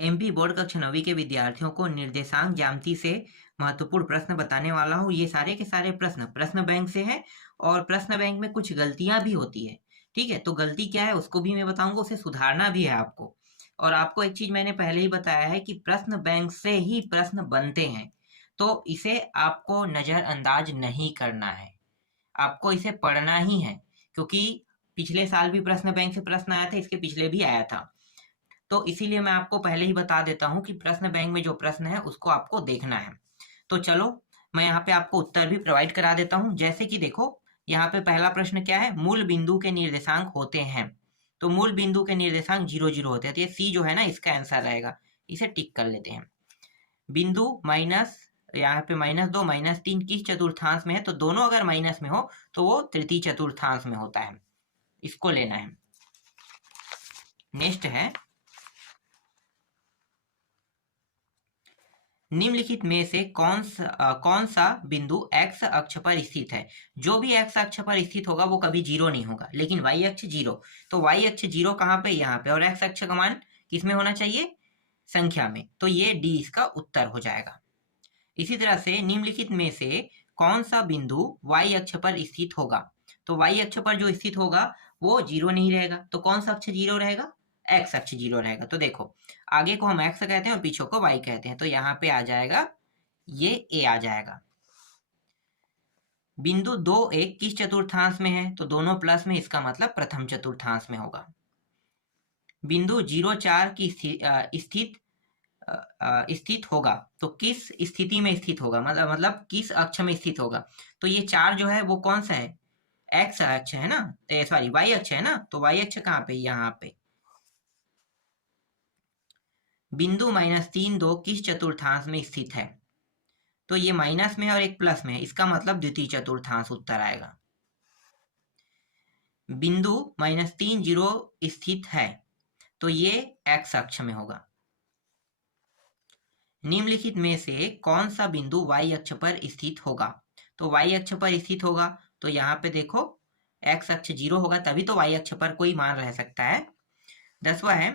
MP board कक्षा 9वीं के विद्यार्थियों को निर्देशांक ज्यामिति से महत्वपूर्ण प्रश्न बताने वाला हूँ। ये सारे के सारे प्रश्न बैंक से हैं और प्रश्न बैंक में कुछ गलतियां भी होती है। ठीक है, तो गलती क्या है उसको भी मैं बताऊंगा, उसे सुधारना भी है आपको। और आपको एक चीज मैंने पहले ही बताया है कि प्रश्न बैंक से ही प्रश्न बनते हैं, तो इसे आपको नजरअंदाज नहीं करना है, आपको इसे पढ़ना ही है। क्योंकि पिछले साल भी प्रश्न बैंक से प्रश्न आया था, इसके पिछले भी आया था। तो इसीलिए मैं आपको पहले ही बता देता हूँ कि प्रश्न बैंक में जो प्रश्न है उसको आपको देखना है। तो चलो, मैं यहाँ पे आपको उत्तर भी प्रोवाइड करा देता हूँ। जैसे कि देखो, यहाँ पे पहला प्रश्न क्या है, मूल बिंदु के निर्देशांक होते हैं। तो मूल बिंदु के निर्देशांक 0 0 होते हैं, तो ये सी जो है ना इसका आंसर रहेगा। इसे टिक कर लेते हैं। बिंदु माइनस, यहाँ पे -2 -3 किस चतुर्थांश में है, तो दोनों अगर माइनस में हो तो वो तृतीय चतुर्थांश में होता है, इसको लेना है। नेक्स्ट है, निम्नलिखित में से कौन सा बिंदु x अक्ष पर स्थित है। जो भी x अक्ष पर स्थित होगा वो कभी 0 नहीं होगा, लेकिन y अक्ष 0, तो y अक्ष 0 कहाँ पे, यहाँ पे, और x अक्ष का मान किसमें होना चाहिए, संख्या में। तो ये डी इसका उत्तर हो जाएगा। इसी तरह से निम्नलिखित में से कौन सा बिंदु y अक्ष पर स्थित होगा। तो y अक्ष पर जो स्थित होगा वो 0 नहीं रहेगा, तो कौन सा अक्ष 0 रहेगा, x अक्ष 0 रहेगा। तो देखो, आगे को हम x कहते हैं और पीछे को y कहते हैं, तो यहाँ पे आ जाएगा, ये a आ जाएगा। बिंदु 2 1 किस चतुर्थांश में है, तो दोनों प्लस में, इसका मतलब प्रथम चतुर्थांश में होगा। बिंदु 0 4 की स्थित होगा, तो किस स्थिति में स्थित होगा, मतलब किस अक्ष में स्थित होगा। तो ये 4 जो है वो कौन सा है, एक्स अक्ष है ना, सॉरी वाई अक्ष है ना, तो वाई अक्ष कहाँ पे, यहाँ पे। बिंदु -3 2 किस चतुर्थांश में स्थित है, तो ये माइनस में और एक प्लस में है, इसका मतलब द्वितीय चतुर्थांश उत्तर आएगा। बिंदु -3 0 स्थित है, तो ये एक्स अक्ष में होगा। निम्नलिखित में से कौन सा बिंदु y अक्ष पर स्थित होगा, तो y अक्ष पर स्थित होगा, तो यहाँ पे देखो x अक्ष 0 होगा, तभी तो y अक्ष पर कोई मान रह सकता है। 10वां है,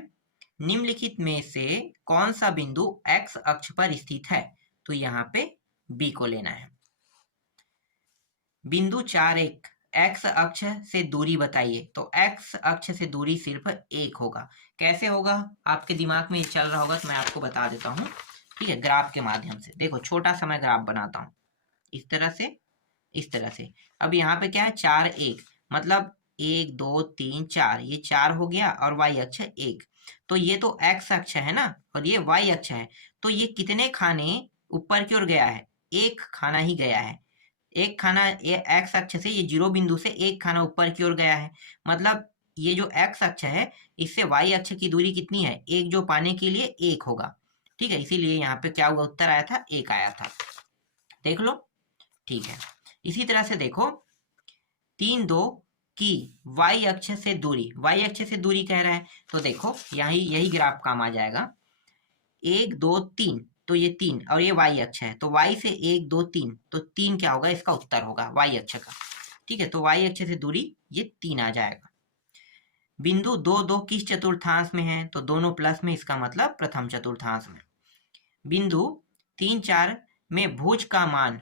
निम्नलिखित में से कौन सा बिंदु x अक्ष पर स्थित है, तो यहाँ पे b को लेना है। बिंदु 4 1 x अक्ष से दूरी बताइए, तो x अक्ष से दूरी सिर्फ 1 होगा। कैसे होगा, आपके दिमाग में चल रहा होगा, तो मैं आपको बता देता हूँ। ठीक है, ग्राफ के माध्यम से देखो, छोटा सा मैं ग्राफ बनाता हूँ, इस तरह से, इस तरह से। अब यहाँ पे क्या है, 4 1, मतलब 1 2 3 4, ये 4 हो गया और y अक्ष 1, तो ये तो x अक्ष है ना, और ये y अक्ष है, तो ये कितने खाने ऊपर की ओर गया है, एक खाना ही गया है। एक खाना, ये x अक्ष से, ये 0 बिंदु से एक खाना ऊपर की ओर गया है, मतलब ये जो x अक्ष है इससे y अक्ष की दूरी कितनी है, एक, जो पाने के लिए 1 होगा। ठीक है, इसीलिए यहाँ पे क्या हुआ, उत्तर आया था 1 आया था, देख लो। ठीक है, इसी तरह से देखो, 3 2 की y अक्ष से दूरी, y अक्ष से दूरी कह रहा है, तो देखो यही ग्राफ काम आ जाएगा। 1 2 3, तो ये 3 और ये y अक्ष है, तो y से 1 2 3, तो 3 क्या होगा, इसका उत्तर होगा y अक्ष का। ठीक है, तो y अक्ष से दूरी ये 3 आ जाएगा। बिंदु 2 2 किस चतुर्थांश में है, तो दोनों प्लस में, इसका मतलब प्रथम चतुर्थांश में। बिंदु 3 4 में भुज का मान,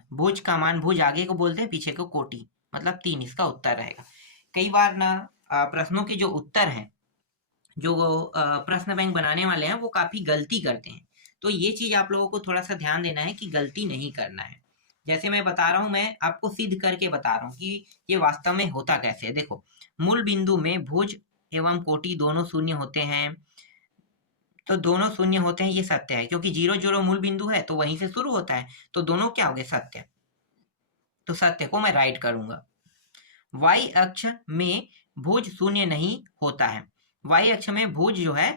भुज आगे को बोलते हैं, पीछे को कोटि, मतलब 3, इसका उत्तर रहेगा। कई बार ना प्रश्नों के जो उत्तर हैं, जो प्रश्न बैंक बनाने वाले हैं, वो काफी गलती करते हैं, तो ये चीज आप लोगों को थोड़ा सा ध्यान देना है कि गलती नहीं करना है। जैसे मैं बता रहा हूँ, मैं आपको सिद्ध करके बता रहा हूँ कि ये वास्तव में होता कैसे है। देखो, मूल बिंदु में भुज एवं कोटि दोनों शून्य होते हैं, तो दोनों शून्य होते हैं, ये सत्य है, क्योंकि 0 0 मूल बिंदु है तो वहीं से शुरू होता है, तो दोनों क्या हो गए, सत्य। तो सत्य को मैं राइट करूंगा। y अक्ष में भुज शून्य नहीं होता है, y अक्ष में भुज जो है,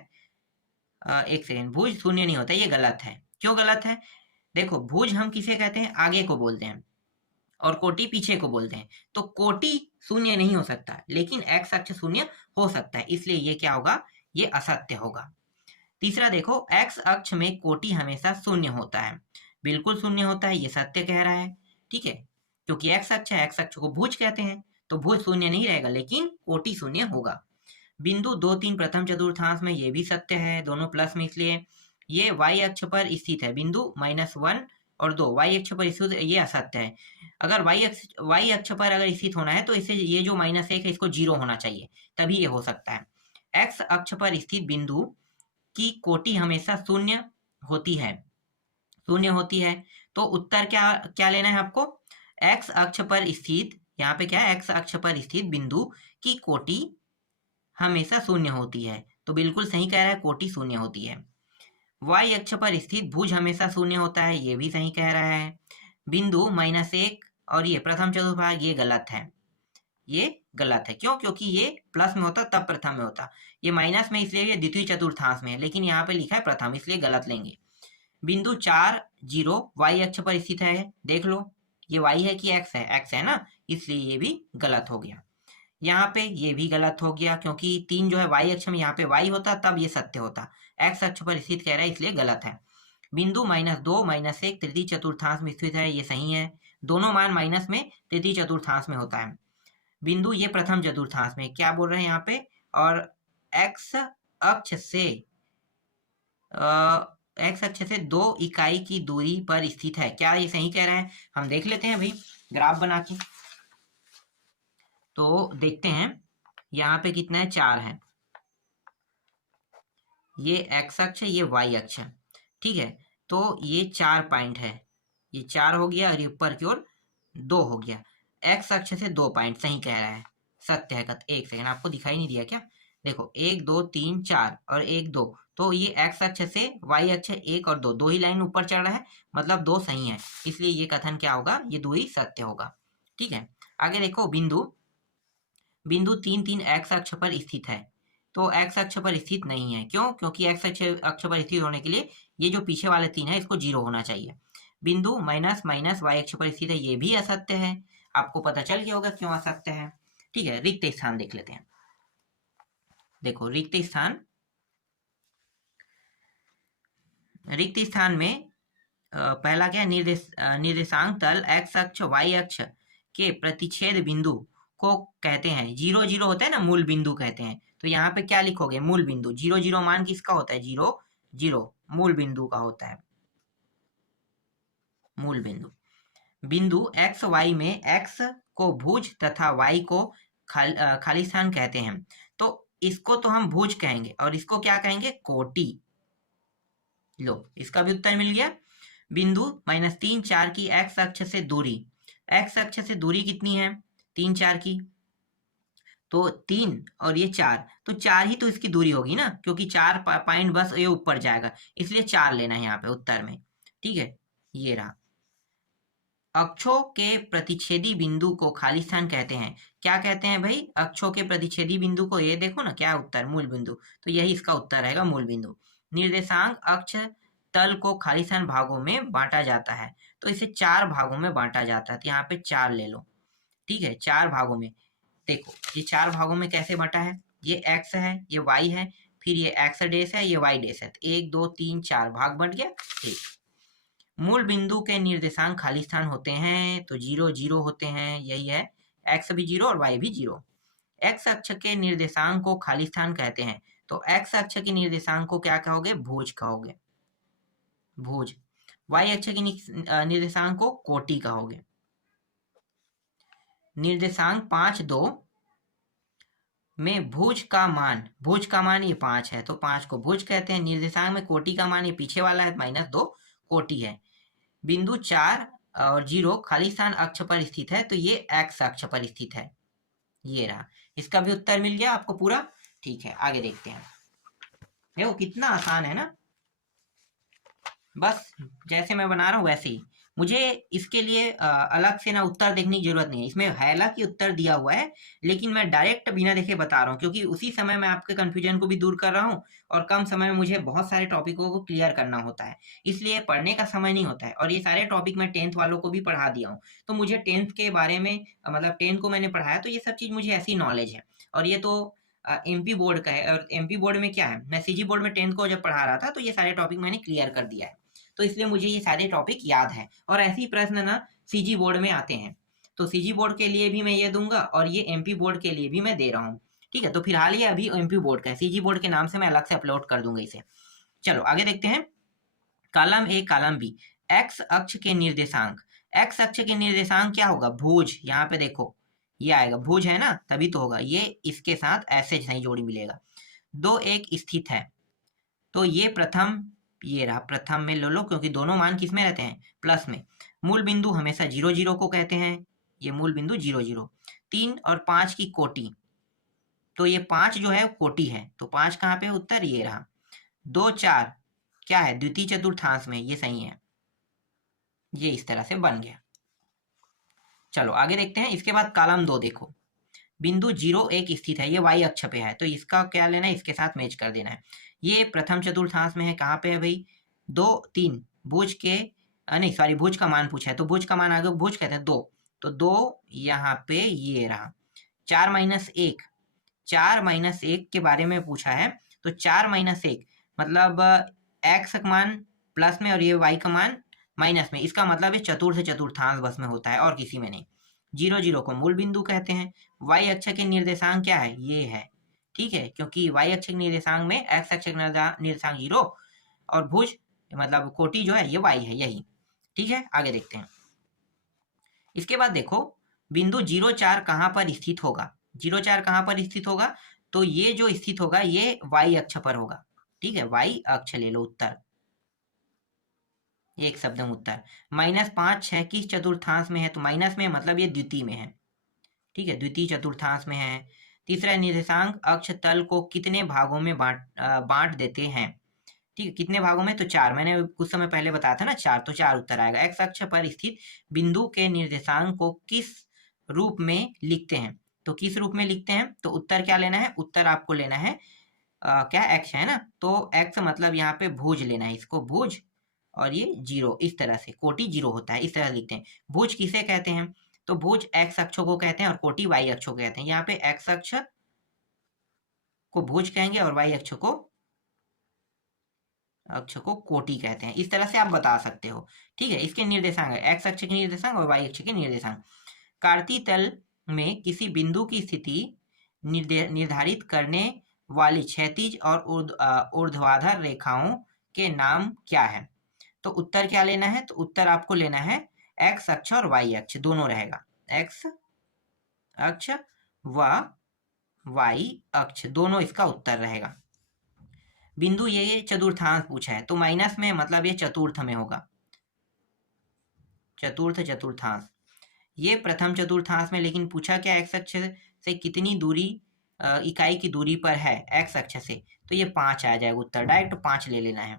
एक सेकेंड, भुज शून्य नहीं होता, ये गलत है। क्यों गलत है, देखो, भुज हम किसे कहते हैं, आगे को बोलते हैं, और कोटि पीछे को बोलते हैं, तो कोटि शून्य नहीं हो सकता, लेकिन x अक्ष शून्य हो सकता है, इसलिए ये क्या होगा, ये असत्य होगा। तीसरा देखो, x अक्ष में कोटि हमेशा शून्य होता है, बिल्कुल शून्य होता है, ये सत्य कह रहा है। ठीक है, क्योंकि x अक्ष है, x अक्ष को भुज कहते हैं, तो भुज शून्य नहीं रहेगा, लेकिन कोटि शून्य होगा। बिंदु 2 3 प्रथम चतुर्थांश में, ये भी सत्य है, दोनों प्लस में, इसलिए ये y अक्ष पर स्थित है, बिंदु -1 और 2 y अक्ष पर स्थित, ये असत्य है। अगर y अक्ष पर अगर स्थित होना है तो इसे ये जो -1 है इसको 0 होना चाहिए, तभी ये हो सकता है। x अक्ष पर स्थित बिंदु की कोटि हमेशा शून्य होती है, शून्य होती है। तो उत्तर क्या क्या लेना है आपको? x अक्ष पर स्थित, यहाँ पे क्या है, x अक्ष पर स्थित बिंदु की कोटि हमेशा शून्य होती है, तो बिल्कुल सही कह रहा है, कोटि शून्य होती है। y अक्ष पर स्थित भुज हमेशा शून्य होता है, ये भी सही कह रहा है। बिंदु -1 और ये प्रथम चतुर्भाग, ये गलत है, ये गलत है। क्यों? क्योंकि ये प्लस में होता तब प्रथम में होता, ये माइनस में इसलिए ये द्वितीय चतुर्थांश में है, लेकिन यहाँ पे लिखा है प्रथम, इसलिए गलत लेंगे। बिंदु 4 0 y अक्ष पर स्थित है, देख लो ये y है कि x है, x है ना, इसलिए ये भी गलत हो गया। यहाँ पे ये भी गलत हो गया, क्योंकि 3 जो है y अक्ष में, यहाँ पे y होता तब ये सत्य होता, x अक्ष पर स्थित कह रहा है इसलिए गलत है। बिंदु -2 -1 तृतीय चतुर्थांश में स्थित है, ये सही है, दोनों मान माइनस में तृतीय चतुर्थांश में होता है। बिंदु ये प्रथम चतुर्थांश में, क्या बोल रहे हैं यहाँ पे, और x अक्ष से x अक्ष से 2 इकाई की दूरी पर स्थित है, क्या ये सही कह रहा है? हम देख लेते हैं भाई ग्राफ बना के, तो देखते हैं यहाँ पे कितना है, 4 है, ये x अक्ष है, ये y अक्ष है, ठीक है। तो ये 4 पॉइंट है, ये 4 हो गया और ये ऊपर की ओर 2 हो गया। x अक्ष से 2 पॉइंट, सही कह रहा है, सत्य है। एक सेकंड, आपको दिखाई नहीं दिया क्या? देखो 1 2 3 4 और 1 2, तो ये x अक्ष से y अक्ष 1 और 2, दो ही लाइन ऊपर चढ़ रहा है, मतलब 2 सही है, इसलिए ये कथन क्या होगा, ये दूरी सत्य होगा, ठीक है। आगे देखो बिंदु 3 3 x अक्ष पर स्थित है, तो x अक्ष पर स्थित नहीं है, क्यों? क्योंकि x अक्ष पर स्थित होने के लिए ये जो पीछे वाले 3 है इसको 0 होना चाहिए। बिंदु -y अक्ष पर स्थित है, ये भी असत्य है, आपको पता चल गया होगा क्यों असत्य है, ठीक है। रिक्त स्थान देख लेते हैं, देखो रिक्त स्थान में पहला क्या, निर्देशांक तल x अक्ष y अक्ष के प्रतिच्छेद बिंदु को कहते हैं, 0 0 होता है ना, मूल बिंदु कहते हैं। तो यहाँ पे क्या लिखोगे, मूल बिंदु, 0 0 मान किसका होता है, 0 0 मूल बिंदु का होता है, मूल बिंदु। बिंदु x y में x को भुज तथा y को खाली स्थान कहते हैं, तो इसको तो हम भुज कहेंगे और इसको क्या कहेंगे, कोटि। लो इसका भी उत्तर मिल गया। बिंदु -3 4 की x अक्ष से दूरी, x अक्ष से दूरी कितनी है, 3 4 की, तो 3 और ये 4, तो 4 ही तो इसकी दूरी होगी ना, क्योंकि 4 पॉइंट बस ये ऊपर जाएगा, इसलिए 4 लेना है यहाँ पे उत्तर में, ठीक है। ये रहा, अक्षों के प्रतिच्छेदी बिंदु को खाली स्थान कहते हैं, क्या कहते हैं भाई, अक्षों के प्रतिच्छेदी बिंदु को, ये देखो ना क्या उत्तर, मूल बिंदु, तो यही इसका उत्तर रहेगा, मूल बिंदु। निर्देशांक अक्ष तल को खाली स्थान भागों में बांटा जाता है, तो इसे 4 भागों में बांटा जाता है, तो यहाँ पे 4 ले लो, ठीक है, 4 भागों में। देखो ये 4 भागों में कैसे बांटा है, ये x है, ये y है, फिर ये x डैश है, ये y डैश है, तो 1 2 3 4 भाग बट गया, ठीक। मूल बिंदु के निर्देशांक खाली स्थान होते हैं, तो 0 0 होते हैं, यही है, x भी 0 और y भी 0। x अक्ष के निर्देशांक को खाली स्थान कहते हैं, तो x अक्ष के निर्देशांक को क्या कहोगे, भुज कहोगे, भुज। y अक्ष के निर्देशांक को कोटि कहोगे। निर्देशांक 5 2 में भुज का मान ये 5 है, तो 5 को भुज कहते हैं। निर्देशांक में कोटि का मान ये पीछे वाला है, -2 कोटि है। बिंदु 4 और 0 खाली स्थान अक्ष पर स्थित है, तो ये x अक्ष पर स्थित है, ये रहा, इसका भी उत्तर मिल गया आपको पूरा, ठीक है। आगे देखते हैं, देखो कितना आसान है ना, बस जैसे मैं बना रहा हूँ वैसे ही। मुझे इसके लिए अलग से ना उत्तर देखने की जरूरत नहीं है, इसमें हालांकि उत्तर दिया हुआ है, लेकिन मैं डायरेक्ट बिना देखे बता रहा हूँ, क्योंकि उसी समय मैं आपके कंफ्यूजन को भी दूर कर रहा हूँ और कम समय में मुझे बहुत सारे टॉपिकों को क्लियर करना होता है, इसलिए पढ़ने का समय नहीं होता है। और ये सारे टॉपिक मैं 10th वालों को भी पढ़ा दिया हूँ, तो मुझे 10th के बारे में, मतलब 10th को मैंने पढ़ाया, तो ये सब चीज़ मुझे ऐसी नॉलेज है। और ये तो MP बोर्ड का है, और MP बोर्ड में क्या है, मैं CG बोर्ड में 10th को जब पढ़ा रहा था, तो ये सारे टॉपिक मैंने क्लियर कर दिया है, तो इसलिए मुझे ये सारे टॉपिक याद हैं। और ऐसे ही प्रश्न ना CG बोर्ड में आते हैं, तो CG बोर्ड के लिए भी मैं ये दूंगा और ये MP बोर्ड के लिए भी मैं दे रहा हूँ, ठीक है। तो फिलहाल ये अभी MP बोर्ड का है, CG बोर्ड के नाम से मैं अलग से अपलोड कर दूंगा इसे। चलो आगे देखते हैं। Column A column B, X अक्ष के निर्देशांक, एक्स अक्ष के निर्देशांक क्या होगा, भुज, यहाँ पे देखो ये आएगा, भुज है ना, तभी तो होगा, ये इसके साथ ऐसे सही जोड़ी मिलेगा। दो एक स्थित है, तो ये प्रथम, ये रहा प्रथम में लो लो, क्योंकि दोनों मान किस में रहते हैं, प्लस में। मूल बिंदु हमेशा 0 0 को कहते हैं, ये मूल बिंदु 0 0। 3 और 5 की कोटि, तो ये 5 जो है कोटि है, तो 5 कहाँ पे, उत्तर ये रहा। 2 4 क्या है, द्वितीय चतुर्थांश में, ये सही है, ये इस तरह से बन गया। चलो आगे देखते हैं। इसके बाद कॉलम 2 देखो, बिंदु 0 1 स्थित है, ये वाई अक्ष पे है, तो इसका क्या लेना है, इसके साथ मैच कर देना है। ये प्रथम चतुर्थांश में है, कहाँ पे है भाई, 2 3 भुज के, नहीं सॉरी, भुज का मान पूछा है, तो भुज का मान आगे भुज कहते हैं 2, तो 2 यहाँ पे ये रहा। 4 - 1, 4 - 1 के बारे में पूछा है, तो 4 - 1 मतलब एक्स का मान प्लस में और ये वाई का मान माइनस में, इसका मतलब ये चतुर्थ चतुर्थांश बस में होता है और किसी में नहीं। 0 0 को मूल बिंदु कहते हैं। वाई अक्ष के निर्देशांक क्या है, ये है, ठीक है, क्योंकि वाई अक्ष के निर्देशांक में एक्स अक्ष के निर्देशांक 0 और भुज मतलब कोटि जो है ये वाई है, यही, ठीक है। आगे देखते हैं। इसके बाद देखो, बिंदु 0 4 कहाँ पर स्थित होगा, 0 4 कहाँ पर स्थित होगा, तो ये जो स्थित होगा ये वाई अक्ष पर होगा, ठीक है, वाई अक्ष ले लो, उत्तर एक शब्द में उत्तर। -5 6 किस चतुर्थांश में है, तो माइनस में मतलब ये द्वितीय में है, ठीक है, द्वितीय चतुर्थांश में है। तीसरा, निर्देशांक अक्ष तल को कितने भागों में बांट देते हैं, ठीक है, कितने भागों में, तो 4, मैंने कुछ समय पहले बताया था ना 4, तो 4 उत्तर आएगा। एक्स अक्ष पर स्थित बिंदु के निर्देशांक को किस रूप में लिखते हैं, तो किस रूप में लिखते हैं, तो उत्तर क्या लेना है, उत्तर आपको लेना है क्या, एक्स है ना, तो एक्स मतलब यहाँ पे भुज लेना है, इसको भुज, और ये 0 इस तरह से, कोटि 0 होता है, इस तरह लिखते हैं। भुज किसे कहते हैं, तो भुज एक्स अक्षों को कहते हैं और कोटि वाई अक्षों को कहते हैं। यहाँ पे एक्स अक्ष को भुज कहेंगे और वाई अक्ष को कोटि कहते हैं, इस तरह से आप बता सकते हो, ठीक है। इसके निर्देशांक है एक्स अक्ष के निर्देशांक और वाई अक्ष के निर्देशांक। कार्तीय तल में किसी बिंदु की स्थिति निर्धारित करने वाली क्षैतिज और ऊर्ध्वाधर रेखाओं के नाम क्या है, तो उत्तर क्या लेना है, तो उत्तर आपको लेना है एक्स अक्ष और वाई अक्ष दोनों रहेगा, एक्स अक्ष व वाई अक्ष दोनों इसका उत्तर रहेगा। बिंदु ये चतुर्थांश पूछा है, तो माइनस में मतलब ये चतुर्थ में होगा, चतुर्थ चतुर्थांश। ये प्रथम चतुर्थांश में, लेकिन पूछा क्या, एक्स अक्ष से कितनी दूरी, इकाई की दूरी पर है एक्स अक्ष से, तो ये 5 आ जाएगा उत्तर, डायरेक्ट 5 ले लेना है।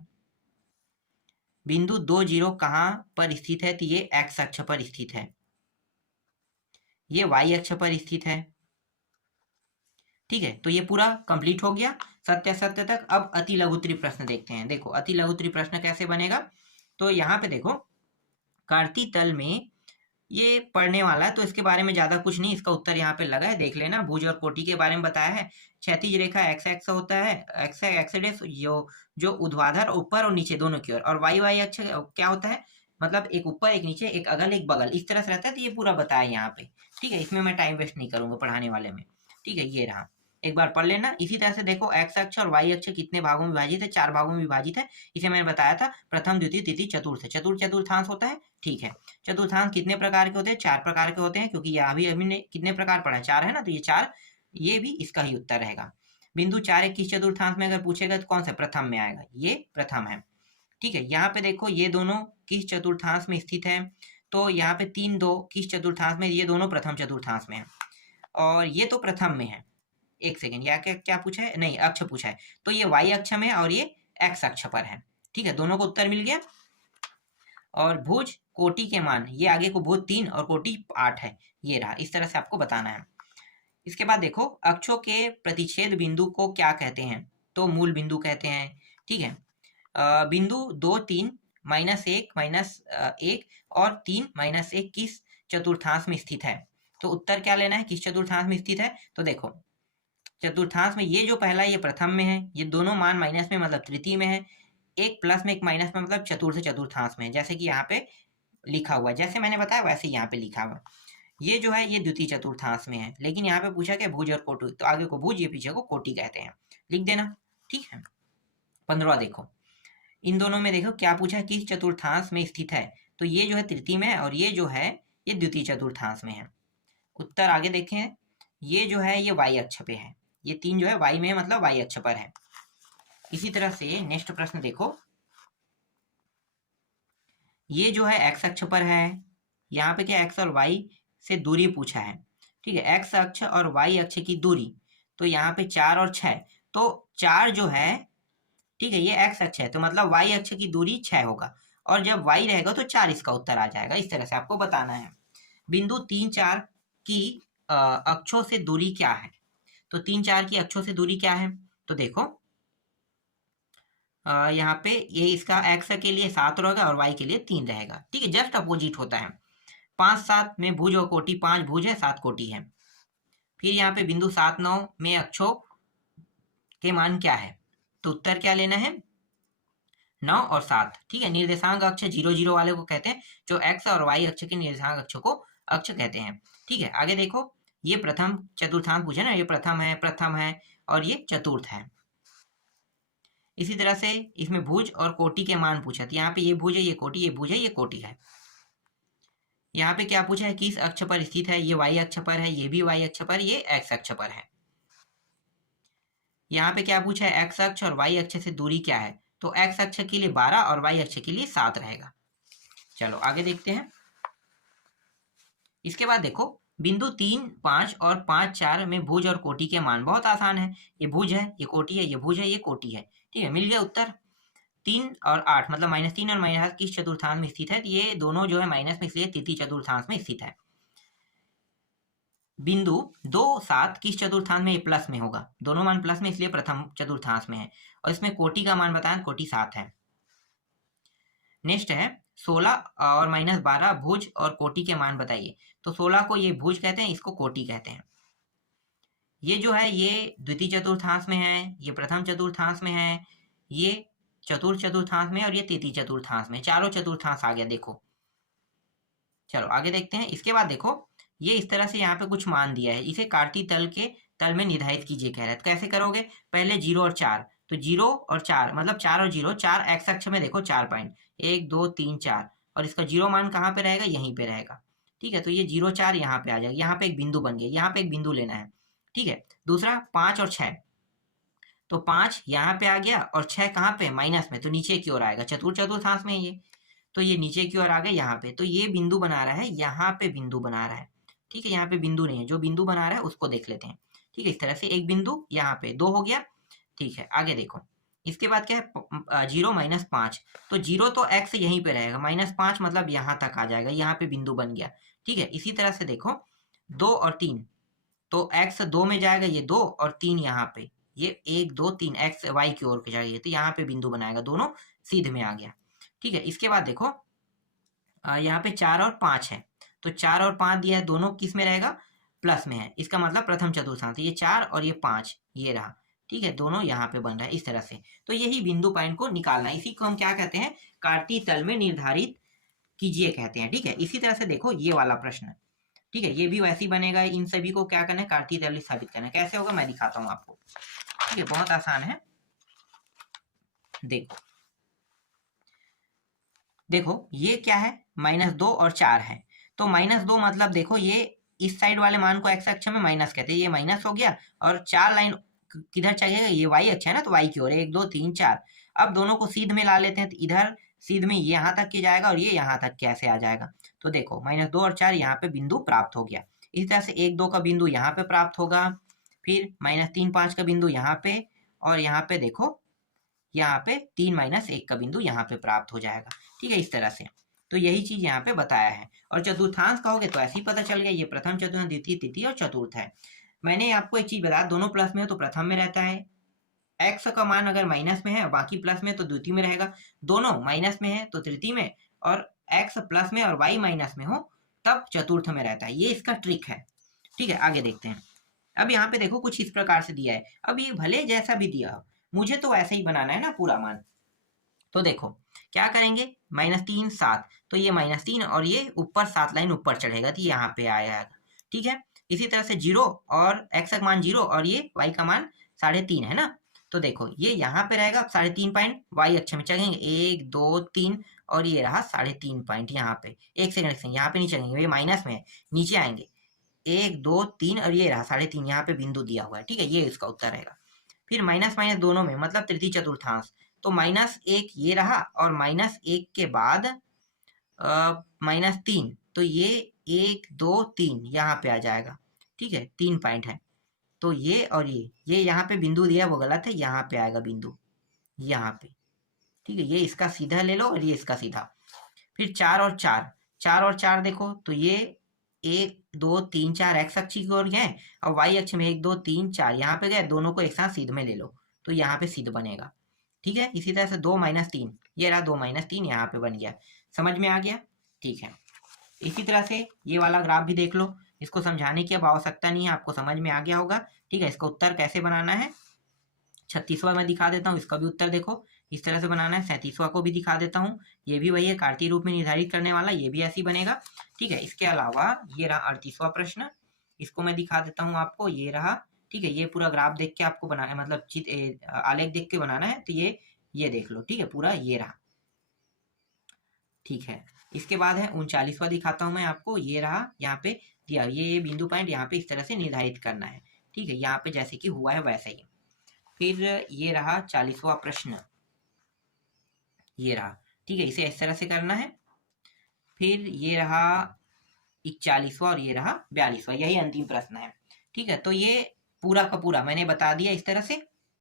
बिंदु 2 0 कहाँ पर स्थित है, तो ये एक्स अक्ष पर स्थित है, ये वाई अक्ष पर स्थित है, ठीक है। तो ये पूरा कंप्लीट हो गया सत्य सत्य तक। अब अति लघुत्तरी प्रश्न देखते हैं। देखो अति लघुत्तरी प्रश्न कैसे बनेगा, तो यहाँ पे देखो, कार्तीय तल में ये पढ़ने वाला है, तो इसके बारे में ज्यादा कुछ नहीं, इसका उत्तर यहाँ पे लगा है, देख लेना। भुज और कोटि के बारे में बताया है। क्षैतिज रेखा एक्स एक्स होता है, एक्स एक्स जो ऊर्ध्वाधर ऊपर और नीचे दोनों की ओर, और वाई वाई अक्ष क्या होता है, मतलब एक ऊपर एक नीचे, एक अगल एक बगल, इस तरह से रहता है। तो ये पूरा बताया यहाँ पे, ठीक है, इसमें मैं टाइम वेस्ट नहीं करूंगा पढ़ाने वाले में, ठीक है। ये रहा, एक बार पढ़ लेना। इसी तरह से देखो, एक्स अक्ष और वाई अक्ष कितने भागों में विभाजित है, 4 भागों में विभाजित है। इसे मैंने बताया था, प्रथम द्वितीय तृतीय चतुर्थ, चतुर्थांश होता है, ठीक है। चतुर्थांश कितने प्रकार के होते हैं, 4 प्रकार के होते हैं, क्योंकि ये अभी ने कितने प्रकार पढ़ा है, 4 है ना, तो ये 4, ये भी इसका ही उत्तर रहेगा। बिंदु 4 1 किस चतुर्थांश में अगर पूछेगा तो कौन सा, प्रथम में आएगा, ये प्रथम है, ठीक है। यहाँ पे देखो, ये दोनों किस चतुर्थांश में स्थित है, तो यहाँ पे 3 2 किस चतुर्थांश में, ये दोनों प्रथम चतुर्थांश में है, और ये तो प्रथम में है। एक सेकेंड, यहाँ क्या क्या पूछा है, नहीं अक्ष पूछा है, तो ये वाई अक्ष में और ये एक्स अक्ष पर है, ठीक है, दोनों को उत्तर मिल गया। और भुज कोटि के मान, ये आगे को भुज 3 और कोटि 8 है, ये रहा, इस तरह से आपको बताना है। इसके बाद देखो, अक्षों के प्रतिच्छेद बिंदु को क्या कहते हैं, तो मूल बिंदु कहते हैं, ठीक है। बिंदु 2 3 -1 -1 और 3 -1 किस चतुर्थांश में स्थित है, तो उत्तर क्या लेना है, किस चतुर्थांश में स्थित है, तो देखो चतुर्थांश में ये जो पहला, ये प्रथम में है, ये दोनों मान माइनस में मतलब तृतीय में है, एक प्लस में एक माइनस में मतलब चतुर्थ चतुर्थांश में है, जैसे कि यहाँ पे लिखा हुआ है, जैसे मैंने बताया वैसे यहाँ पे लिखा हुआ। ये जो है ये द्वितीय चतुर्थांश में है, लेकिन यहाँ पे पूछा कि भुज और कोटि, तो आगे को भुज, ये पीछे को कोटि कहते हैं, लिख देना, ठीक है। 15 देखो, इन दोनों में देखो क्या पूछा है, किस चतुर्थांश में स्थित है, तो ये जो है तृतीय में है और ये जो है ये द्वितीय चतुर्थांश में है। उत्तर आगे देखें, ये जो है ये y अक्ष पे है, ये 3 जो है y में है, मतलब y अक्ष पर है। इसी तरह से नेक्स्ट प्रश्न देखो, ये जो है x अक्ष पर है, यहाँ पे क्या x और y से दूरी पूछा है, ठीक है, x अक्ष और y अक्ष की दूरी, तो यहाँ पे 4 और 6, तो 4 जो है, ठीक है, ये x अक्ष है तो मतलब y अक्ष की दूरी 6 होगा, और जब y रहेगा तो 4 इसका उत्तर आ जाएगा। इस तरह से आपको बताना है। बिंदु 3, 4 की अक्षों से दूरी क्या है, तो 3, 4 की अक्षों से दूरी क्या है, तो देखो यहाँ पे ये इसका x के लिए 7 रहेगा और y के लिए 3 रहेगा, ठीक है, जस्ट अपोजिट होता है। 5, 7 में भुज और कोटि, 5 भुज है 7 कोटि है। फिर यहाँ पे बिंदु 7, 9 में अक्षों के मान क्या है, तो उत्तर क्या लेना है, 9 और 7, ठीक है। निर्देशांक अक्ष 0, 0 वाले को कहते हैं, जो x और y अक्ष के निर्देशांक अक्षों को अक्ष कहते हैं, ठीक है। आगे देखो, ये प्रथम चतुर्थांश पूछे ना, ये प्रथम है और ये चतुर्थ है। इसी तरह से इसमें भुज और कोटि के मान पूछा, तो यहाँ पे ये भुज है, ये कोटि, ये भुज है, ये कोटि है। यहाँ पे क्या पूछा है, किस अक्ष पर स्थित है, ये y अक्ष पर है, ये भी y अक्ष पर, ये x अक्ष पर है। यहाँ पे क्या पूछा है, x अक्ष और y अक्ष से दूरी क्या है, तो x अक्ष के लिए 12 और y अक्ष के लिए 7 रहेगा। चलो आगे देखते हैं। इसके बाद देखो, बिंदु 3, 5 और 5, 4 में भुज और कोटि के मान बहुत आसान है, ये भुज है, ये कोटि है, ये भुज है, ये कोटि है, ठीक है, मिल गया उत्तर। 3 और 8 मतलब -3 और -8 किस चतुर्थांश में स्थित है, ये दोनों जो है माइनस में, इसलिए तृतीय चतुर्थांश में स्थित है। बिंदु 2, 7 किस चतुर्थांश में, ये प्लस में होगा, दोनों मान प्लस में, इसलिए प्रथम चतुर्थांश में है, और इसमें कोटि का मान बताएं, कोटि 7 है। नेक्स्ट है 16 और -12 भुज और कोटि के मान बताइए, तो 16 को ये भुज कहते हैं, इसको कोटि कहते हैं। ये जो है ये द्वितीय चतुर्थांश में है, ये प्रथम चतुर्थांश में है, ये चतुर्थ चतुर्थांश में और ये तृतीय चतुर्थांश में, चारों चतुर्थांश आ गया देखो। चलो आगे देखते हैं। इसके बाद देखो, ये इस तरह से यहाँ पे कुछ मान दिया है, इसे काटती तल के तल में निर्धारित कीजिए कह रहा है, तो कैसे करोगे, पहले 0 और 4, तो 0 और 4 मतलब 4 और 0, 4 x अक्ष में देखो 4 पॉइंट, 1, 2, 3, 4, और इसका 0 मान कहाँ पे रहेगा, यहीं पे रहेगा, ठीक है, तो ये 0, 4 यहाँ पे आ जाएगा, यहाँ पे एक बिंदु बन गया, यहाँ पे एक बिंदु लेना है, ठीक है। दूसरा 5 और 6, तो 5 यहाँ पे आ गया और 6 कहाँ पे, माइनस में, तो नीचे की ओर आएगा, चतुर्थांश में ये, तो ये नीचे की ओर आ गए यहाँ पे, तो ये बिंदु बना रहा है, यहाँ पे बिंदु बना रहा है, ठीक है, यहाँ पे बिंदु नहीं है, जो बिंदु बना रहा है उसको देख लेते हैं, ठीक है। इस तरह से एक बिंदु यहाँ पे 2 हो गया, ठीक है। आगे देखो, इसके बाद क्या है, 0, -5, तो 0 तो x यहीं पे रहेगा, -5 मतलब यहाँ तक आ जाएगा, यहाँ पे बिंदु बन गया, ठीक है। इसी तरह से देखो 2 और 3, तो x 2 में जाएगा, ये 2 और 3 यहाँ पे, ये 1, 2, 3 x y की ओर के जाएगा, तो यहाँ पे बिंदु बनाएगा, दोनों सीधे में आ गया, ठीक है। इसके बाद देखो यहाँ पे 4 और 5 है, तो 4 और 5 दिया है, दोनों किस में रहेगा, प्लस में है, इसका मतलब प्रथम चतुर्थांश, ये 4 और ये 5 ये रहा, ठीक है, दोनों यहाँ पे बन रहा है इस तरह से। तो यही बिंदु पॉइंट को निकालना है, इसी को हम क्या कहते हैं, काटती तल में निर्धारित कीजिए कहते हैं, ठीक है। इसी तरह से देखो ये वाला प्रश्न, ठीक है, ये भी वैसे ही बनेगा, इन सभी को क्या करना है, काटती तल स्थापित करना है। कैसे होगा मैं दिखाता हूँ आपको, ठीक है, बहुत आसान है। देखो देखो ये क्या है, -2 और 4 है, तो -2 मतलब देखो ये इस साइड वाले मान को x अक्ष में माइनस कहते हैं, ये माइनस हो गया, और 4 लाइन किधर चाहिए, ये y अक्ष है ना, तो y की ओर 1, 2, 3, 4। अब दोनों को सीध में ला लेते हैं, तो इधर सीध में ये यहाँ तक की जाएगा और ये यहाँ तक कैसे आ जाएगा, तो देखो -2 और 4 यहाँ पे बिंदु प्राप्त हो गया। इसी तरह से 1, 2 का बिंदु यहाँ पे प्राप्त होगा, फिर -3, 5 का बिंदु यहाँ पे, और यहाँ पे देखो यहाँ पे 3, -1 का बिंदु यहाँ पे प्राप्त हो जाएगा, ठीक है, इस तरह से। तो यही चीज यहाँ पे बताया है। और चतुर्थांश कहोगे तो ऐसे ही पता चल गया, ये प्रथम चतुर्थांश, द्वितीय, तृतीय और चतुर्थ है। मैंने आपको एक चीज बताया, दोनों प्लस में हो तो प्रथम में रहता है, x का मान अगर माइनस में है बाकी प्लस में तो द्वितीय में रहेगा, दोनों माइनस में है तो तृतीय में, और x प्लस में और y माइनस में हो तब चतुर्थ में रहता है, ये इसका ट्रिक है, ठीक है। आगे देखते हैं। अब यहाँ पे देखो कुछ इस प्रकार से दिया है, अब ये भले जैसा भी दिया हो, मुझे तो ऐसे ही बनाना है ना पूरा मान, तो देखो क्या करेंगे, -3, 7, तो ये -3 और ये ऊपर 7 लाइन ऊपर चढ़ेगा, तो यहाँ पे आएगा, ठीक है। इसी तरह से 0 और x का मान 0 और ये y का मान 3.5 है ना, तो देखो ये यहाँ पे रहेगा 3.5 पॉइंट, वाई अक्ष में चलेंगे 1 2 3, और ये रहा 3.5 पॉइंट यहाँ पे। एक सेकंड यहाँ पे नहीं चलेंगे, ये माइनस में है, नीचे आएंगे 1 2 3, और ये रहा 3.5, यहाँ पे बिंदु दिया हुआ है, ठीक है, ये इसका उत्तर रहेगा। फिर माइनस माइनस दोनों में मतलब तृतीय चतुर्थांश, तो -1 ये रहा, और -1 के बाद -3, तो ये 1 2 3 यहाँ पे आ जाएगा, ठीक है, 3 पॉइंट है। तो ये और ये यहाँ पे बिंदु दिया वो गलत है, यहाँ पे आएगा बिंदु, यहाँ पे, ठीक है, ये इसका सीधा ले लो और ये इसका सीधा। फिर 4 और 4, 4 और 4 देखो तो ये 1 2 3 4 एक्स अक्ष की ओर गए, और वाई अक्ष में 1 2 3 4 यहाँ पे गए, दोनों को एक साथ सिद्ध में ले लो तो यहाँ पे सिद्ध बनेगा, ठीक है। इसी तरह से 2 -3, ये रहा 2 -3 यहाँ पे बन गया, समझ में आ गया, ठीक है। इसी तरह से ये वाला ग्राफ भी देख लो, इसको समझाने की अब आवश्यकता नहीं है, आपको समझ में आ गया होगा, ठीक है। इसका उत्तर कैसे बनाना है 36वां मैं दिखा देता हूँ, इसका भी उत्तर देखो इस तरह से बनाना है। 37वां को भी दिखा देता हूँ, ये भी वही है, कार्तीय रूप में निर्धारित करने वाला, ये भी ऐसे ही बनेगा, ठीक है। इसके अलावा ये रहा 38वां प्रश्न, इसको मैं दिखा देता हूँ आपको, ये रहा, ठीक है। ये पूरा ग्राफ देख के आपको बनाना है, मतलब आलेख देख के बनाना है, तो ये देख लो, ठीक है, पूरा ये रहा, ठीक है। इसके बाद है 39वां दिखाता हूँ मैं आपको, ये रहा, यहाँ पे दिया ये बिंदु पॉइंट यहाँ पे इस तरह से निर्धारित करना है, ठीक है, यहाँ पे जैसे कि हुआ है वैसे ही। फिर ये रहा 40वां प्रश्न, ये रहा, ठीक है, इसे इस तरह से करना है। फिर ये रहा 41वां, और ये रहा 42वां, यही अंतिम प्रश्न है, ठीक है। तो ये पूरा का पूरा मैंने बता दिया इस तरह से,